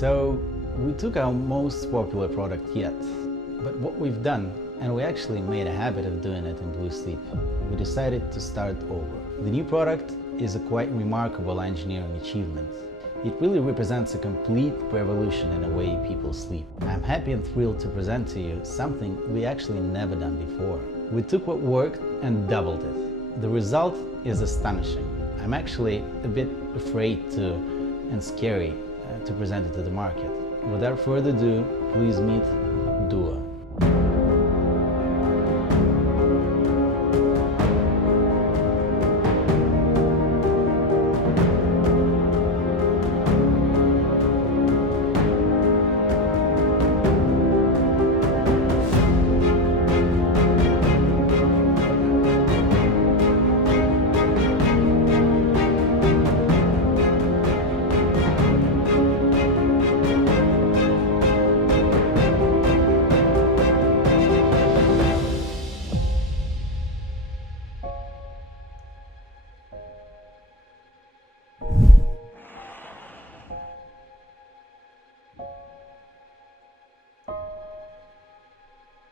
So we took our most popular product yet, but what we've done, and we actually made a habit of doing it in Blue Sleep, we decided to start over. The new product is a quite remarkable engineering achievement. It really represents a complete revolution in the way people sleep. I'm happy and thrilled to present to you something we actually never done before. We took what worked and doubled it. The result is astonishing. I'm actually a bit afraid to and scary to present it to the market. Without further ado, please meet Duo.